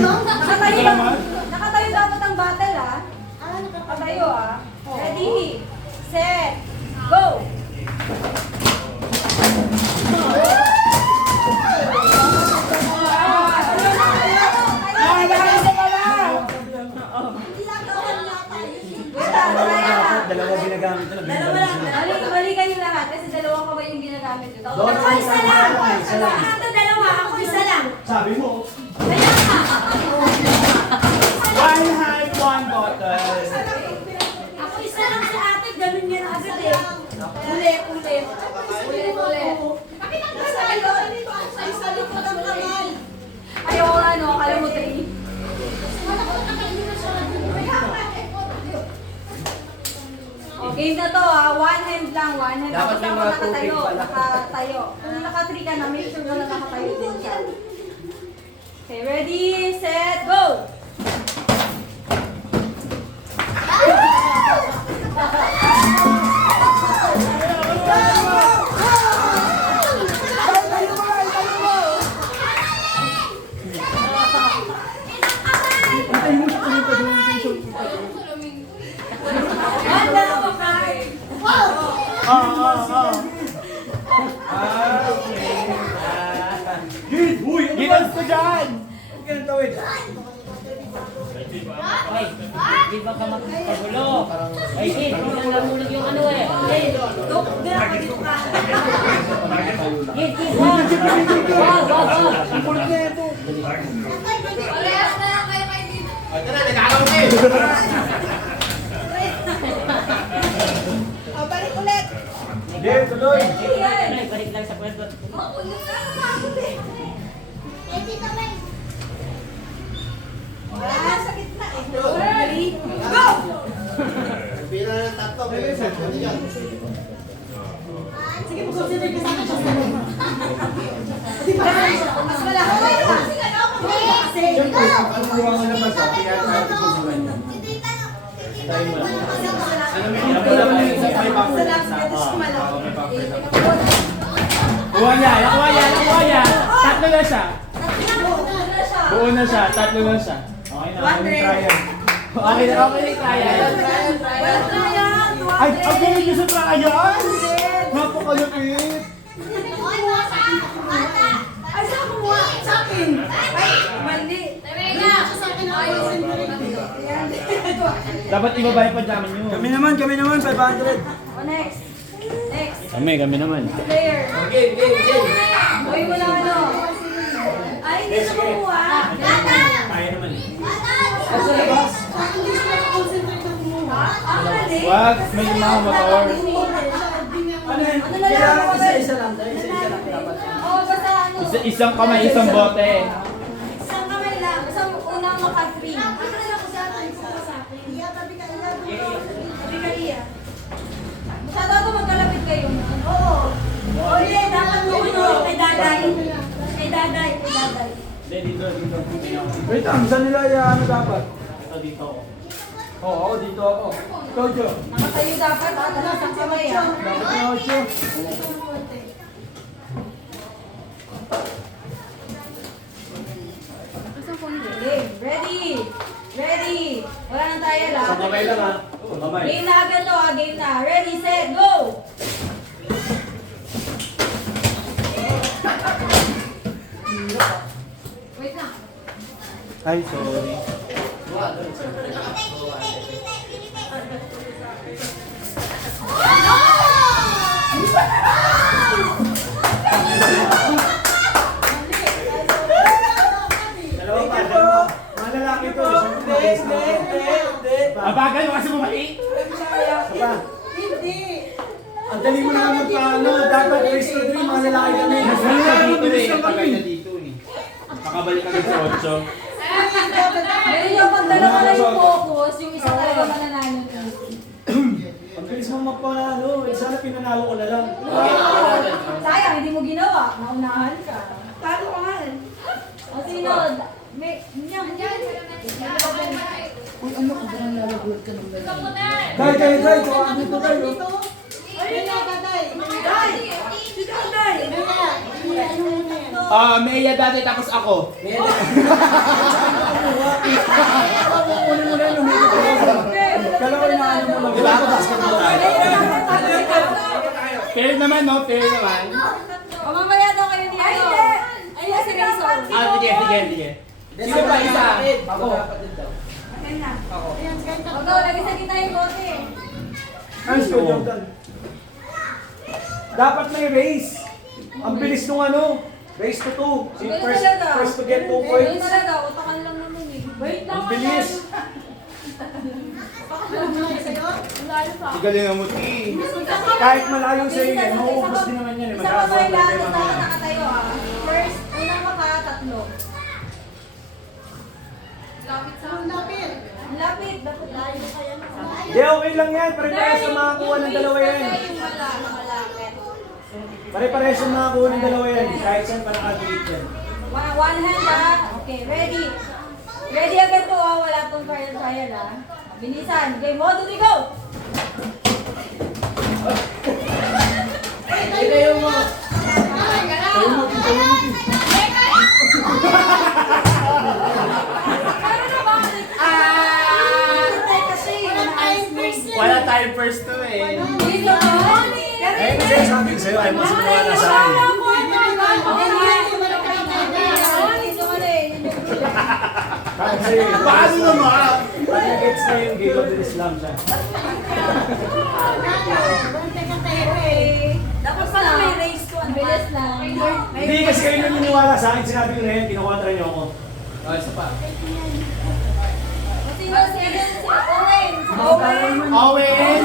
Nakatayo dapat ang battle ah. Nakatayo ah. Ready, set, go! Dalawa ginagamit na. Mali kayo lahat kasi dalawang kamay yung ginagamit nyo. Ako isa lang! Ito dalawa, ako isa lang! Sabi mo. Kaya nga! One hand, one bottle. Ako isa lang sa ate, ganun yan agad eh. Ulit. Bakit ang kasalo? Ay, sa likod ang kamay. Ayoko nga no, akala mo 3. Oh, game na to ah, one hand lang, one hand. Dapat Basta may ako mga tubig pala. nakatayo. Kung naka-3 ka na, make sure na nakatayo din ka. Okay, ready, set, go! Antay mo siya kung pa doon. Dalawa ka! Ginas ko dyan! Huwag ka nang tawid. Ay, di ba ka magpagulo? Ay, Gid, hindi lang namulog yung ano eh. Gid, Gid, wag. Import na ito. Balik ulit! Hindi, tuloy. Ay, balik lang sa pwesto. Wala, sa gitna eh. Ready? Go! Pila ng tatlo, may isang yan. Sige, mag-consider ka sa akin. Mas malaki. Kasi, Siyempre, ang kuwangan na pa sa pinagawa natin kung sa kanya. Tayo mo lang. Ano may naman yung isa may bumper sa may bumper sa Kuha niya. Tatlo na siya. Buo na siya, tatlo na siya. Okay na, okay na trial. Okay na trial. walang trial. Ay, ang galing niyo sa trial! Napakalapit! Ay, saan kumuha? Sa akin. Ay, mali. Sa akin ako yung Dapat ibaba yung pajama niyo. Kami naman, 500. Oh, next. Kami naman. Player. Game. Uy mo lang ano. Ay, hindi siya kumuha. Kaya naman eh. Hindi siya concentrate na kumuha. Ang mali. Wag, may mga motor. Ano na lang ako Isa lang dapat. Oo, basta ano. Isang kamay, isang bote. Isang kamay lang. Basta unang maka-3. Ano na lang ko sa akin? Kumuha sa akin. Tabi ka iya. Masyado ako magkalapit kayo. Oo. Oye, dapat mo kay Daday. Kay Daday. Dito. Wait lang, saan nila ano dapat? Dito. Oo, dito ako. Ikaw, Jo. Nakatayo dapat. Isang kamay ah. Dapat na ako, Jo. Game. Ready. Wala nang tayo lang. Kamay lang ha. Kamay. Game na agad to ah. Game na. Ready, set, go! Wait lang. Ay, sorry. Dalawa pa, dalawa. Mga lalaki to. Hindi. Abagal mo kasi bumalik. Hindi. Ang dali mo naman magpaano, dapat race to 3, mga lalaki kami. Mas wala naman bilis na kami. Dito eh. Makabalik agad sa 8. Ngayon yung pag dalawa na yung focus, yung isa talaga mananalo. Ang bilis mo magpanalo, sana pinanalo ko na lang. Sayang, hindi mo ginawa. Naunahan ka. Talo ka nga eh. O sino? May... Yan. Day, kawan dito tayo. Ay, Daday. Daday. Si Daday. Mea dati tapos ako. Kunin mo na yun, lumikot ko kasi. Kala ko inaano mo lang. Di ba? Basketball tayo. Fair naman, no? Fair naman. O mamaya daw kayo ni ano. Ay, si Rizal. Sige. Sino pa isa? Ako. O go, lagi sa kita yung bote. Nice go, Jordan. Dapat may race. Ang bilis nung ano. Race to 2. Si Bilis first, talaga. first to get 2 Ayun points. talaga, utakan lang naman eh. Wait lang. Ang bilis. Galing ang muti. Kahit malayo sa iyo, mauubos din naman yan. Isa pa ba yung lahat Magkakaroon na tayo. nakatayo ah? First, unang makatatlo. Ang lapit, dapat tayo kaya na. Hindi, okay lang yan. Pare-parehas na makakuha ng dalawa yan. Yung wala, malapit. Pare-parehas na makakuha ng dalawa yan. Kahit saan pa nakagilid yan. One hand ah. Okay, ready. Ready agad to ah. Wala tong trial ah. Bilisan. Game mode, do we go? Tayo mo, tayo mo. Wala tayong first to eh. Eh, kasi sabi ko sa'yo, ayaw mo sumawala sa akin. Kasi, Paano naman? pag-gets na yung gate of the Islam siya. Dapat pala may race to. Ang bilis lang. Hindi kasi kayo naniniwala sa akin, sinabi ko na yan, kinukontra niyo ako. Oh, isa pa. Sino si Owen? Owen!